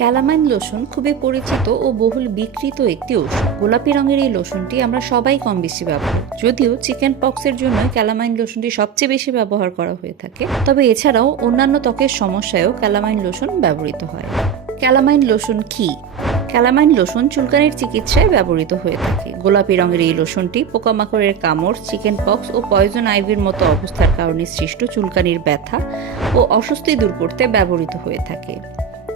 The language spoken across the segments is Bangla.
ক্যালামাইন লোশন খুবই পরিচিত ও বহুল বিকৃত একটি ওষুধ গোলাপি রঙের এই লোশনটি আমরা সবাই কম বেশি ব্যবহার যদিও চিকেন পক্সের জন্য ক্যালামাইন লোশনটি সবচেয়ে বেশি ব্যবহার করা হয়ে থাকে। তবে এছাড়াও অন্যান্য ত্বকের সমস্যায়ও ক্যালামাইন লোশন ব্যবহৃত হয়। ক্যালামাইন লোশন কি? ক্যালামাইন লোশন চুলকানির চিকিৎসায় ব্যবহৃত হয়ে থাকে। গোলাপি রঙের এই লোশনটি পোকামাকড়ের কামড়, চিকেন পক্স ও পয়জন আইভির মতো অবস্থার কারণে সৃষ্ট চুলকানির ব্যথা ও অস্বস্তি দূর করতে ব্যবহৃত হয়ে থাকে।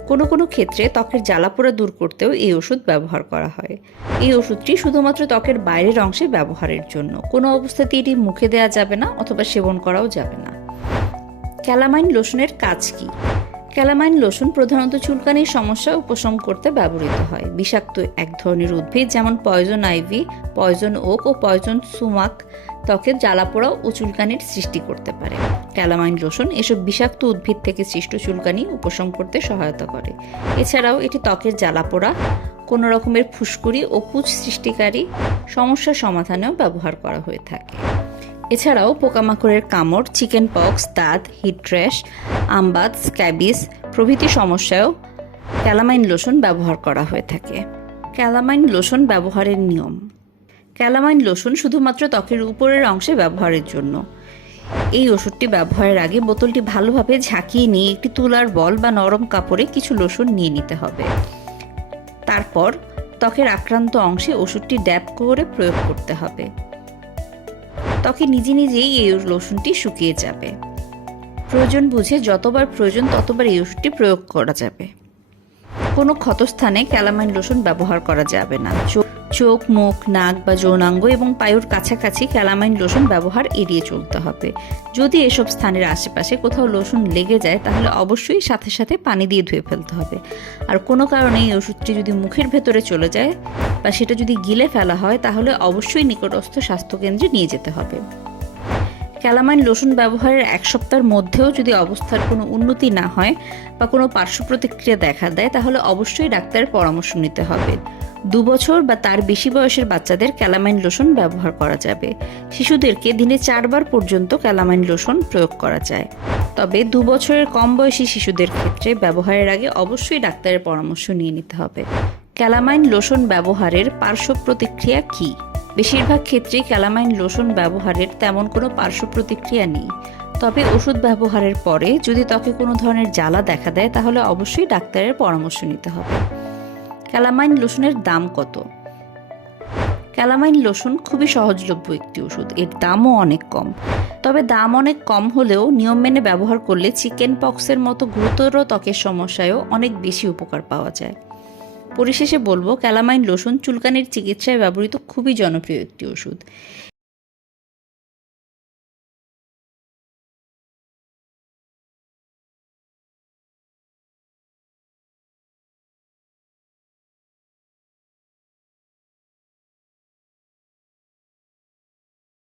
কোনো কোনো ক্ষেত্রে ত্বকের জ্বালাপোড়া দূর করতেও এই ওষুধ ব্যবহার করা হয়। এই ওষুধটি শুধুমাত্র ত্বকের বাইরের অংশে ব্যবহারের জন্য। কোনো অবস্থাতেই এটি মুখে দেওয়া যাবে না অথবা সেবন করাও যাবে না। ক্যালামাইন লোশনের কাজ কি? ক্যালামাইন লোশন প্রধানত চুলকানির সমস্যা উপশম করতে ব্যবহৃত হয়। বিষাক্ত এক ধরনের উদ্ভিদ যেমন পয়জন আইভি, পয়জন ওক ও পয়জন সুমাক ত্বকের জ্বালাপোড়া ও চুলকানির সৃষ্টি করতে পারে। ক্যালামাইন লোশন এসব বিষাক্ত উদ্ভিদ থেকে সৃষ্ট চুলকানি উপশম করতে সহায়তা করে। এছাড়াও এটি ত্বকের জ্বালাপোড়া, কোনো রকমের ফুসকুড়ি ও পুঁজ সৃষ্টিকারী সমস্যা সমাধানেও ব্যবহার করা হয়ে থাকে। এছাড়াও পোকামাকড়ের কামড়, চিকেন পক্স, দাঁত, হিট র্যাশ, আমবাদ, স্ক্যাবিস প্রভৃতি সমস্যায়ও ক্যালামাইন লোশন ব্যবহার করা হয়ে থাকে। ক্যালামাইন লোশন ব্যবহারের নিয়ম ক্যালামাইন লোশন শুধুমাত্র ত্বকের উপরের অংশে ব্যবহারের জন্য। এই ওষুধটি ব্যবহারের আগে বোতলটি ভালোভাবে ঝাঁকিয়ে নিয়ে একটি তুলার বল বা নরম কাপড়ে কিছু লোশন নিয়ে নিতে হবে। তারপর ত্বকের আক্রান্ত অংশে ওষুধটি ড্যাপ করে প্রয়োগ করতে হবে। ত্বকে নিজে নিজেই এই লোশনটি শুকিয়ে যাবে। প্রয়োজন বুঝে যতবার প্রয়োজন ততবার এই ওষুধটি প্রয়োগ করা যাবে। কোনো ক্ষতস্থানে ক্যালামাইন লোশন ব্যবহার করা যাবে না। চোখ, মুখ, নাক বা যৌনাঙ্গ এবং পায়ুর কাছাকাছি ক্যালামাইন লোশন ব্যবহার এড়িয়ে চলতে হবে। যদি এসব স্থানের আশেপাশে কোথাও লোশন লেগে যায়, তাহলে অবশ্যই সাথে সাথে পানি দিয়ে ধুয়ে ফেলতে হবে। আর কোনো কারণে এই ওষুধটি যদি মুখের ভেতরে চলে যায় বা সেটা যদি গিলে ফেলা হয়, তাহলে অবশ্যই নিকটস্থ স্বাস্থ্যকেন্দ্রে নিয়ে যেতে হবে। ক্যালামাইন লোশন ব্যবহারের এক সপ্তাহের মধ্যেও যদি অবস্থার কোনো উন্নতি না হয় বা কোনো পার্শ্ব প্রতিক্রিয়া দেখা দেয়, তাহলে অবশ্যই ডাক্তারের পরামর্শ নিতে হবে। দু বছর বা তার বেশি বয়সের বাচ্চাদের ক্যালামাইন লোশন ব্যবহার করা যাবে। শিশুদেরকে দিনে চারবার পর্যন্ত ক্যালামাইন লোশন প্রয়োগ করা যায়। তবে দু বছরের কম বয়সী শিশুদের ক্ষেত্রে ব্যবহারের আগে অবশ্যই ডাক্তারের পরামর্শ নিয়ে নিতে হবে। ক্যালামাইন লোশন ব্যবহারের পার্শ্ব প্রতিক্রিয়া কী? বেশিরভাগ ক্ষেত্রেই ক্যালামাইন লোশন ব্যবহারের তেমন কোনো পার্শ্ব প্রতিক্রিয়া নেই। তবে ওষুধ ব্যবহারের পরে যদি ত্বকে কোনো ধরনের জ্বালা দেখা দেয়, তাহলে অবশ্যই ডাক্তারের পরামর্শ নিতে হবে। ক্যালামাইন লোশনের দাম কত? ক্যালামাইন লোশন খুবই সহজলভ্য একটি ওষুধ, এর দামও অনেক কম। তবে দাম অনেক কম হলেও নিয়ম মেনে ব্যবহার করলে চিকেন পক্সের মতো গুরুতর ত্বকের সমস্যায়ও অনেক বেশি উপকার পাওয়া যায়। পরিশেষে বলব, ক্যালামাইন লোশন চুলকানির চিকিৎসায় ব্যবহৃত খুবই জনপ্রিয় একটি ওষুধ।